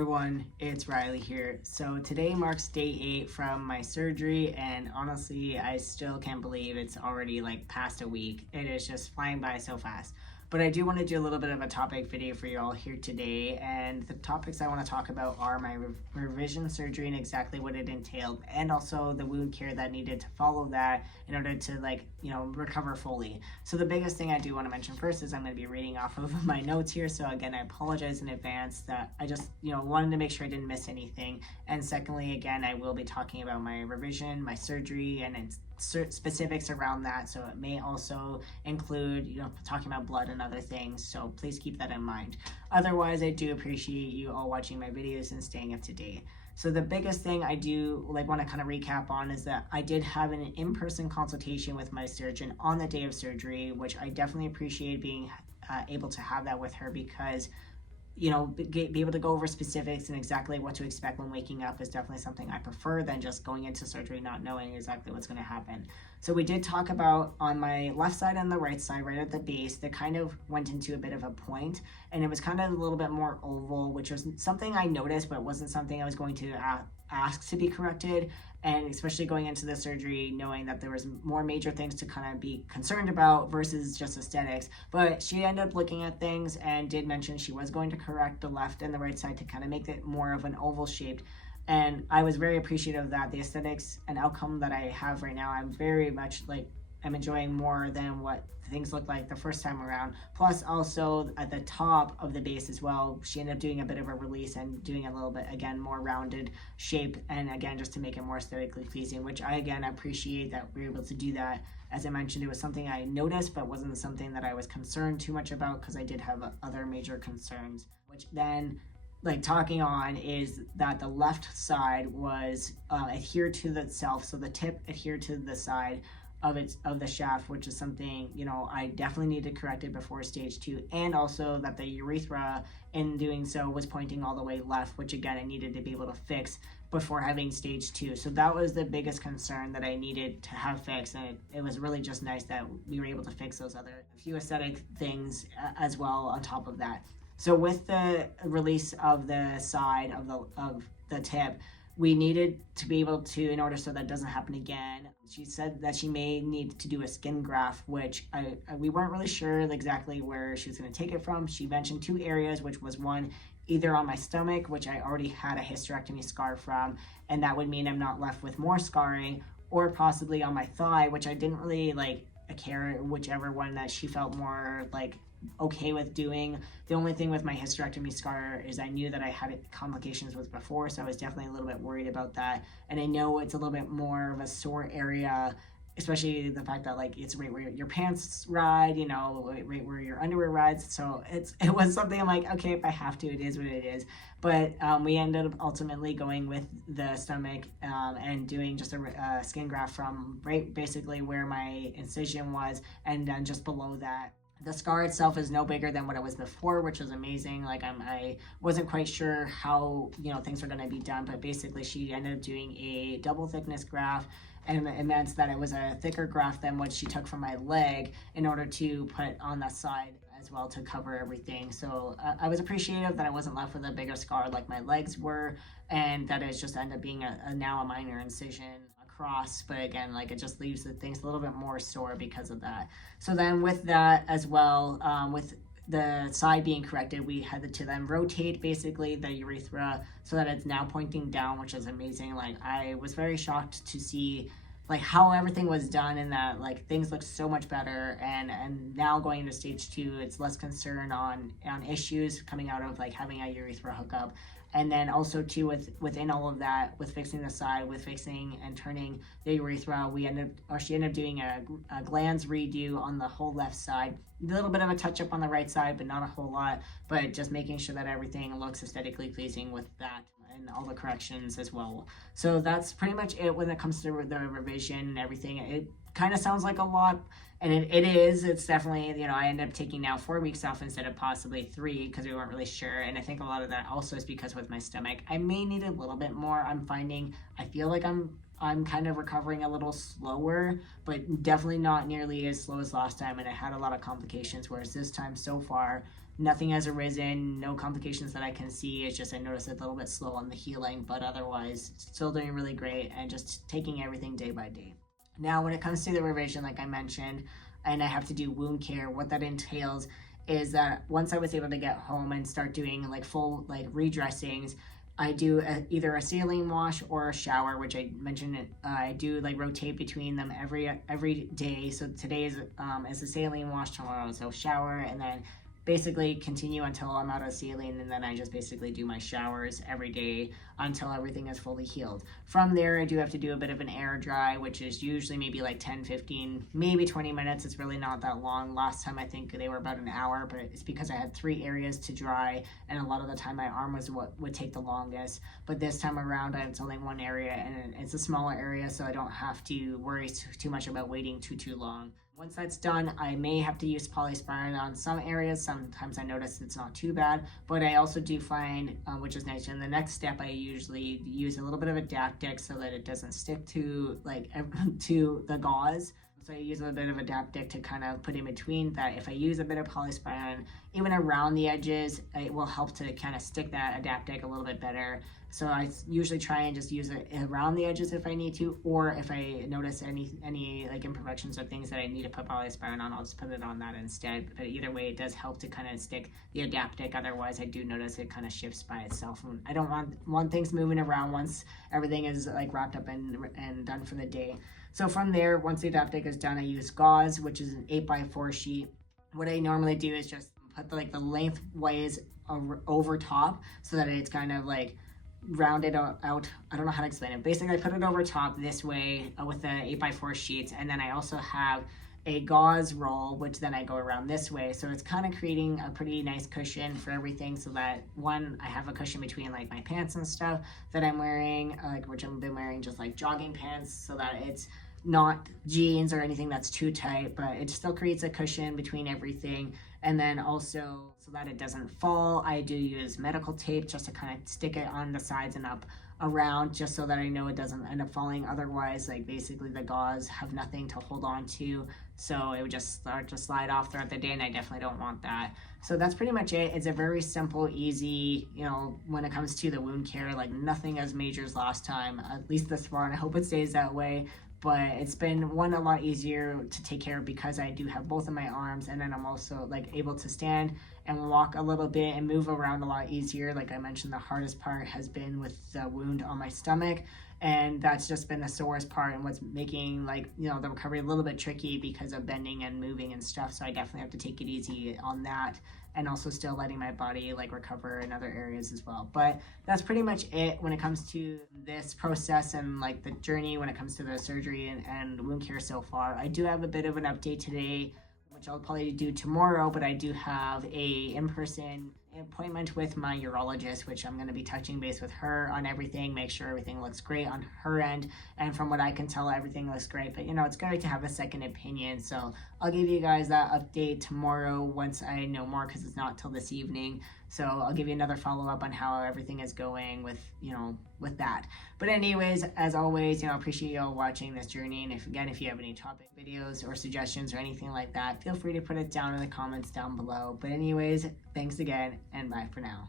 everyone, it's Riley here. So today marks day 8 from my surgery, and honestly, I still can't believe it's already like past a week. It is just flying by so fast. But I do want to do a little bit of a topic video for you all here today, and the topics I want to talk about are my revision surgery and exactly what it entailed, and also the wound care that needed to follow that in order to recover fully. So the biggest thing I do want to mention first is I'm going to be reading off of my notes here. So again, I apologize in advance that I just wanted to make sure I didn't miss anything. And secondly, again, I will be talking about my revision, my surgery, and its specifics around that. So it may also include talking about blood and other things, so please keep that in mind. Otherwise, I do appreciate you all watching my videos and staying up to date. So the biggest thing I do want to kind of recap on is that I did have an in-person consultation with my surgeon on the day of surgery, which I definitely appreciate being able to have that with her, because be able to go over specifics and exactly what to expect when waking up is definitely something I prefer than just going into surgery not knowing exactly what's going to happen. So we did talk about on my left side and the right side, right at the base, that kind of went into a bit of a point, and it was kind of a little bit more oval, which was something I noticed, but it wasn't something I was going to ask to be corrected. And especially going into the surgery, knowing that there was more major things to kind of be concerned about versus just aesthetics. But she ended up looking at things and did mention she was going to correct the left and the right side to kind of make it more of an oval shaped. And I was very appreciative of that. The aesthetics and outcome that I have right now, I'm very much I'm enjoying more than what things looked like the first time around. Plus also at the top of the base as well, she ended up doing a bit of a release and doing a little bit, again, more rounded shape, and again, just to make it more aesthetically pleasing, which I, again, appreciate that we were able to do that. As I mentioned, it was something I noticed, but wasn't something that I was concerned too much about, because I did have other major concerns, which then talking on is that the left side was adhered to itself, so the tip adhered to the side of the shaft, which is something I definitely need to correct it before stage 2, and also that the urethra in doing so was pointing all the way left, which again I needed to be able to fix before having stage 2. So that was the biggest concern that I needed to have fixed, and it was really just nice that we were able to fix those other few aesthetic things as well on top of that. So with the release of the side of the tip, we needed to be able to, in order so that doesn't happen again, she said that she may need to do a skin graft, which we weren't really sure exactly where she was going to take it from. She mentioned 2 areas, which was one, either on my stomach, which I already had a hysterectomy scar from, and that would mean I'm not left with more scarring, or possibly on my thigh, which I didn't really care, whichever one that she felt more okay with doing. The only thing with my hysterectomy scar is I knew that I had complications with before, so I was definitely a little bit worried about that. And I know it's a little bit more of a sore area, especially the fact that it's right where your pants ride, right where your underwear rides. So it was something I'm like, okay, if I have to, it is what it is. But we ended up ultimately going with the stomach and doing just a skin graft from right basically where my incision was, and then just below that. The scar itself is no bigger than what it was before, which was amazing. I wasn't quite sure how things were going to be done, but basically she ended up doing a double thickness graft, and it meant that it was a thicker graft than what she took from my leg in order to put on that side as well to cover everything. So I was appreciative that I wasn't left with a bigger scar like my legs were, and that it just ended up being now a minor incision across. But again, it just leaves the things a little bit more sore because of that. So then with that as well, with the side being corrected, we had to then rotate basically the urethra so that it's now pointing down, which is amazing. I was very shocked to see how everything was done, and that things look so much better, and now going into stage 2, it's less concern on issues coming out of having a urethra hookup. And then also too, within all of that, with fixing the side, with fixing and turning the urethra, she ended up doing a glands redo on the whole left side. A little bit of a touch up on the right side, but not a whole lot, but just making sure that everything looks aesthetically pleasing with that, and all the corrections as well. So that's pretty much it when it comes to the revision and everything. It kind of sounds like a lot, and it is. It's definitely, I ended up taking now 4 weeks off instead of possibly 3, because we weren't really sure. And I think a lot of that also is because with my stomach, I may need a little bit more. I'm finding I feel like I'm I'm kind of recovering a little slower, but definitely not nearly as slow as last time. And I had a lot of complications, whereas this time so far, nothing has arisen, no complications that I can see. It's just I noticed a little bit slow on the healing, but otherwise, still doing really great and just taking everything day by day. Now, when it comes to the revision, like I mentioned, and I have to do wound care, what that entails is that once I was able to get home and start doing like full like redressings, I do either a saline wash or a shower, which I mentioned. I do like rotate between them every day. So today is a saline wash, tomorrow is a shower, and then basically continue until I'm out of saline, and then I just basically do my showers every day until everything is fully healed. From there, I do have to do a bit of an air dry, which is usually maybe like 10, 15, maybe 20 minutes. It's really not that long. Last time I think they were about an hour, but it's because I had 3 areas to dry, and a lot of the time my arm was what would take the longest. But this time around, it's only 1 area, and it's a smaller area, so I don't have to worry too much about waiting too long. Once that's done, I may have to use polysporin on some areas. Sometimes I notice it's not too bad, but I also do find, which is nice, in the next step, I usually use a little bit of Adaptic so that it doesn't stick to to the gauze. So I use a little bit of Adaptic to kind of put in between that. If I use a bit of polysporin, even around the edges, it will help to kind of stick that Adaptic a little bit better. So I usually try and just use it around the edges if I need to, or if I notice any like imperfections or things that I need to put polysporin on, I'll just put it on that instead. But either way, it does help to kind of stick the Adaptic. Otherwise, I do notice it kind of shifts by itself. And I don't want things moving around once everything is like wrapped up and done for the day. So from there, once the Adaptic is done, I use gauze, which is an 8x4 sheet. What I normally do is just put the lengthwise over top so that it's kind of like rounded out. I don't know how to explain it. Basically, I put it over top this way with the 8x4 sheets, and then I also have a gauze roll, which then I go around this way. So it's kind of creating a pretty nice cushion for everything, so that one, I have a cushion between like my pants and stuff that I'm wearing, which I've been wearing just like jogging pants, so that it's not jeans or anything that's too tight, but it still creates a cushion between everything. And then also, so that it doesn't fall, I do use medical tape just to kind of stick it on the sides and up around, just so that I know it doesn't end up falling. Otherwise, like basically the gauze have nothing to hold on to, so it would just start to slide off throughout the day, and I definitely don't want that. So that's pretty much it. It's a very simple, easy, when it comes to the wound care, like nothing as major as last time, at least this far, and I hope it stays that way. But it's been a lot easier to take care of because I do have both of my arms, and then I'm also like able to stand and walk a little bit and move around a lot easier. Like I mentioned, the hardest part has been with the wound on my stomach, and that's just been the sorest part and what's making the recovery a little bit tricky because of bending and moving and stuff. So I definitely have to take it easy on that, and also still letting my body recover in other areas as well. But that's pretty much it when it comes to this process and the journey when it comes to the surgery and wound care so far. I do have a bit of an update today, which I'll probably do tomorrow, but I do have a in-person appointment with my urologist, which I'm going to be touching base with her on everything, make sure everything looks great on her end, and from what I can tell, everything looks great. But it's great to have a second opinion, so I'll give you guys that update tomorrow once I know more, because it's not till this evening. So I'll give you another follow-up on how everything is going with that. But anyways, as always, I appreciate y'all watching this journey. And if you have any topic videos or suggestions or anything like that, feel free to put it down in the comments down below. But anyways, thanks again, and bye for now.